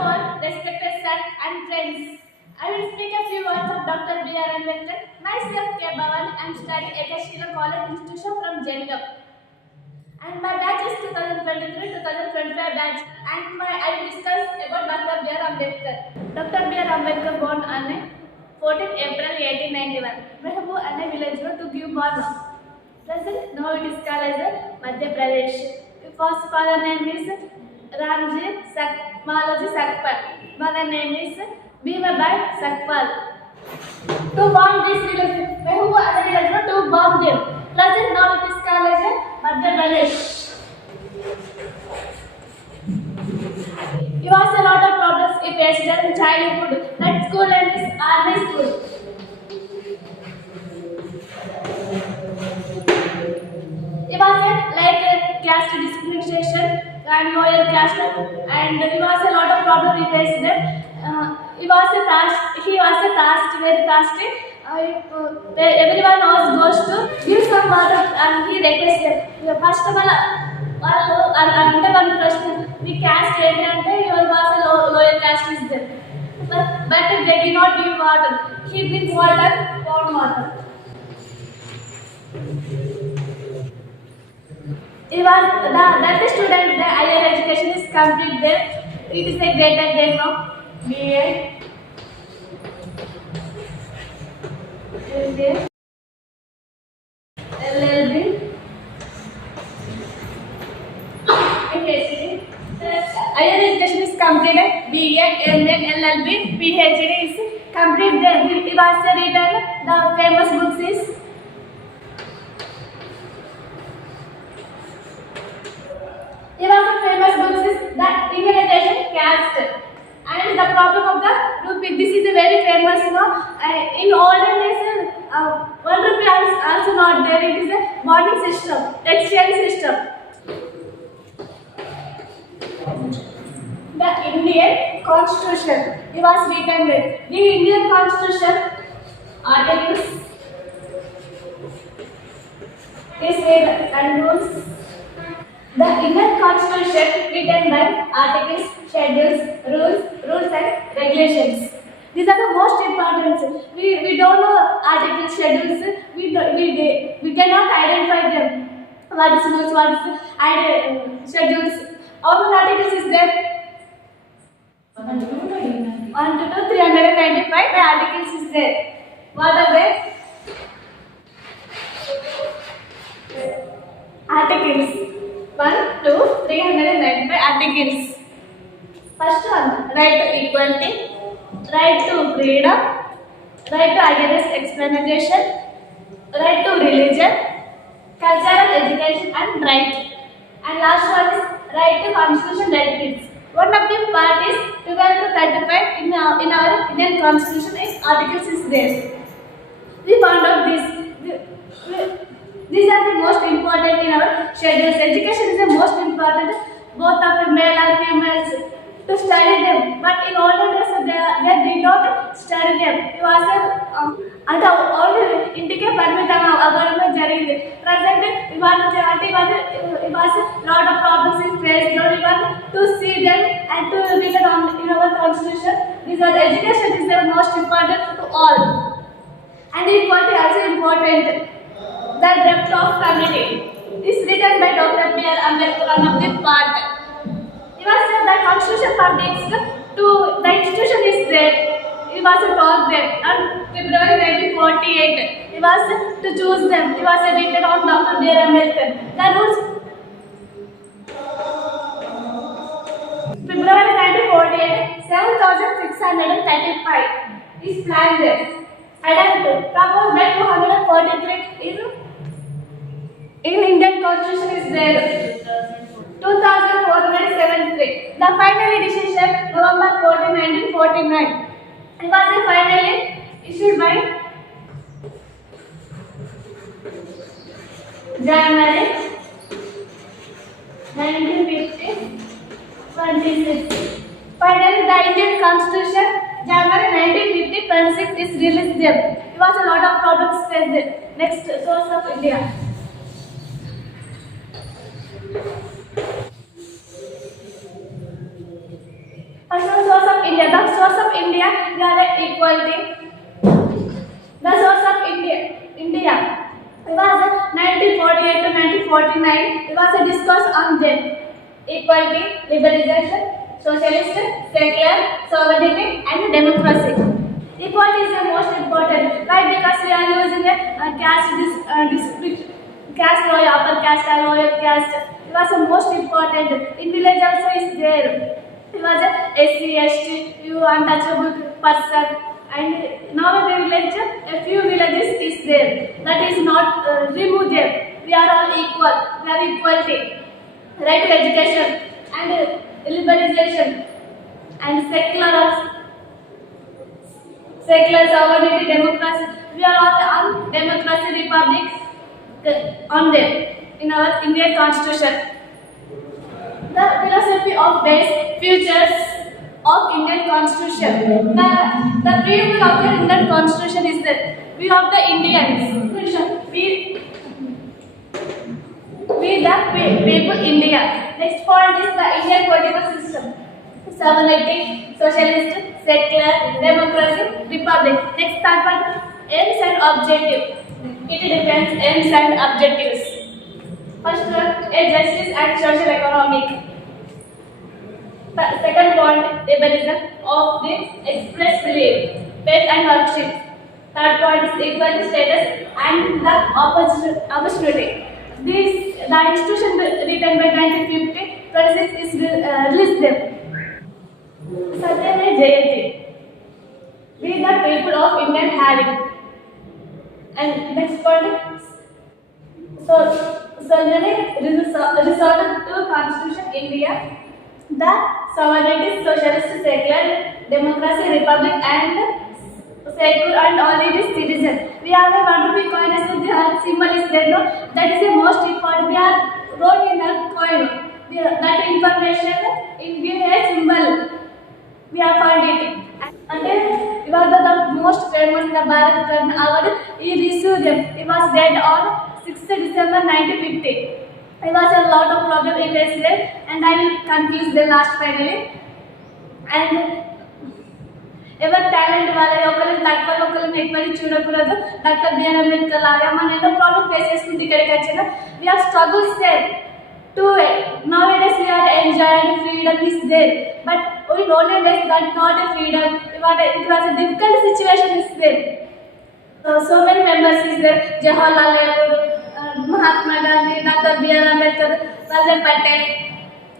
all, respected sir and friends. I will speak a few words of Dr. B.R. Ambedkar. Myself, K. Bhavan, I am studying at Ashila College Institution from Jenningam. And my batch is 2023-2025 batch. And my I will discuss about Dr. B.R. Ambedkar. Dr. B.R. Ambedkar born on 14 April 1891. Mehabu and a village to give born. Present now it is called as Madhya Pradesh. First father name is Ramji Sakmalaji Sakpal. Mother name is Bhimabai Sakpal. To born this village, Mehabu and a village to born them. Present now it is as a Madhya Pradesh. He was a lot of problems he faced in childhood. That school and his army school. He was a like a caste discrimination and lower caste and he was a lot of problem he faced there. Uh, he was a caste, he was a caste, very caste. Uh, everyone else goes to give some water and he requested. First of all, వాళ్ళు అంటే వాళ్ళ ప్రశ్న మీ caste ఏంటి అంటే your was lower caste is then but they did not give water he drink water pound water It was the that the student the higher education is complete there. It is a greater than now. BA. LLB. LLB. PhD. Higher education is completed. BA, MA, LLB, PhD is complete there. He was written the famous books is He was a famous book is the Indianization caste. And the problem of the rupee. This is a very famous, you know. Uh, in olden days, uh, one rupee is also not bonding system, exchange system. The Indian Constitution. It was written there. The Indian Constitution articles is there and rules. The Indian Constitution written by articles, schedules, rules, rules and regulations. These are the most important. We, we don't know article schedules. We, do, we, we cannot identify them. What is rules, what is uh, schedules. All articles is there? 1 to 395 articles is there. What are they? Articles. 1 to 395 articles. First one, right equality, right to freedom, right to against explanation, right to religion, cultural education and right. And last one is right to constitution benefits. One of the part is 12 to 35 in our, in our Indian constitution is articles is there. We found out this. These are the most important in our schedules. Education is the most important, both of the male and constitution is that education is the most important to all. And equality also important. The depth of community is written by Dr. B.R. Ambedkar on of the part. He was said that constitution permits to the institution is there. He was taught them on February 1948. He was to choose them. He was written on Dr. B.R. Ambedkar. The rules February 1948, 7635 is planned there. Adapted, proposed by 243 in in Indian Constitution is there. 2473. The final decision November 14, 1949. It was finally issued by January 26 is released there. It was a lot of problems faced. Next source of India. First source of India, the source of India, a equality. The source of India, India. It was 1948 to 1949. It was a discourse on them. Equality, liberalization, socialist, secular, sovereignty, and democracy. Equality is the most important. Why? Because we are using a uh, caste dis, uh, district, caste law, upper caste and lower caste. It was the most important. In village also is there. It was a SC, ST, you untouchable person. And now in the village, a few villages is there. That is not uh, remove them. We are all equal. We are equality. Right to education and liberalization and secular secular sovereignty democracy. We are all on democracy republic uh, on them in our Indian constitution. The philosophy of base futures of Indian constitution. The, the preamble of the Indian constitution is that we of the Indians. We we the pe- people India. Next point is the Indian political system. Sovereignty, socialist, secular, democracy, republic. Next third point, aims and objective. It depends aims and objectives. First one, a justice and social economic. Second point, liberalism of the express belief, faith and worship. Third point is equal status and the opportu- opportunity. This the institution written by 1950 26 is uh, released. Satyame Jayate. We the people of Indian having. And next point. So, so many resorted to Constitution India, the sovereignty, socialist, secular, democracy, republic, and secure and all it is citizen. We have a one rupee coin as the symbol is there. No, that is the most important. We are wrote in that coin. That information in give a symbol. We have found అంటే ఇవాళ the most famous the Bharat Karna award ఈ receive it was dead on sixth December nineteen fifty it was a lot of problem in face day and I will conclude the last finally and ఎవరి talent వాళ్ళ ఒకరిని తక్కువ ఒకరిని ఎక్కువ చూడకూడదు. Doctor BR Ambedkar లాగా మనం ఎన్నో ప్రాబ్లమ్ ఫేస్ చేసుకుంటే ఇక్కడికి వచ్చిన we are struggles there to now days is we are enjoy and freedom is there but we only days that not a freedom ఇవాళ it was a difficult situation is there so many members is there Jawaharlal Nehru Mahatma Gandhi doctor B R Ambedkar Sardar Patel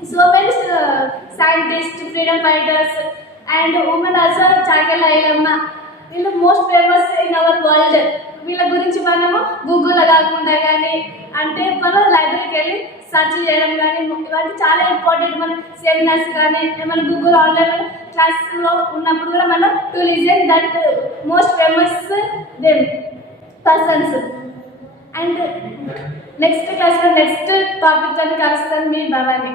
so many uh, scientists, freedom fighters, and women also Chakali Ilamma వీళ్ళు most famous in our world వీళ్ళ గురించి మనము గూగుల్లో కాకుండా కానీ అంటే మనం లైబ్రరీకి వెళ్ళి సెర్చ్ చేయడం కానీ ఇవన్నీ చాలా ఇంపార్టెంట్ మన సెమినార్స్ కానీ మన గూగుల్ ఆన్లైన్ క్లాస్లో ఉన్నప్పుడు కూడా మనం to listen that most famous them persons and next క్లాస్లో నెక్స్ట్ టాపిక్ అని కలుస్తాను మీ భవాని.